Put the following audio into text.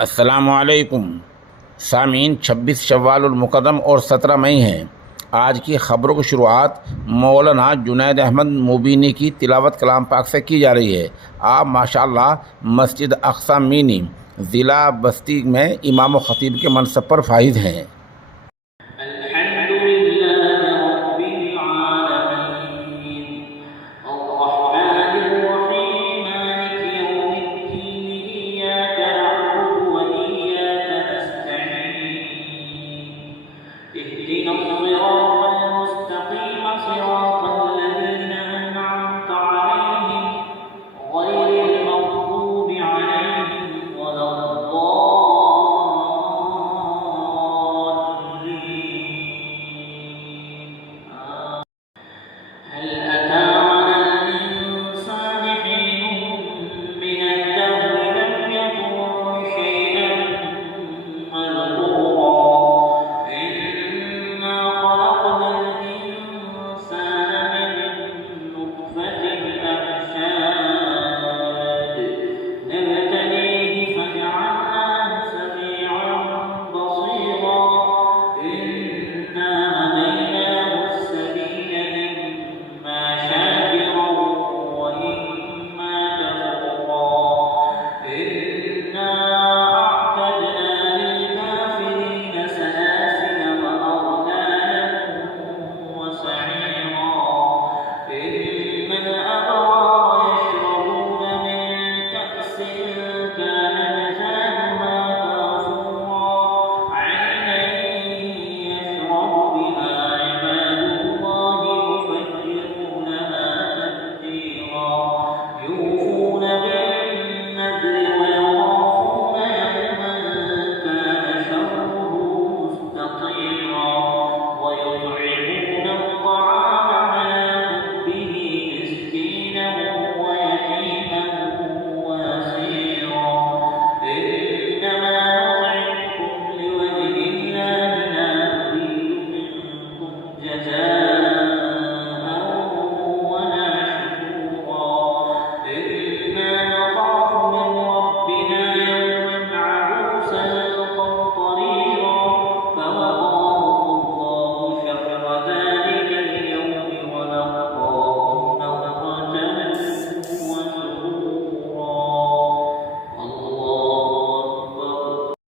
अस्सलामुअलैकुम सामीन। 26 शव्वालुल मुक़द्दम और 17 मई हैं। आज की ख़बरों की शुरुआत मौलाना जुनैद अहमद मुबीनी की तिलावत कलाम पाक से की जा रही है। आप माशाअल्लाह मस्जिद अक़सा मीनी ज़िला बस्ती में इमाम व ख़तीब के मनसब पर फाइज़ हैं।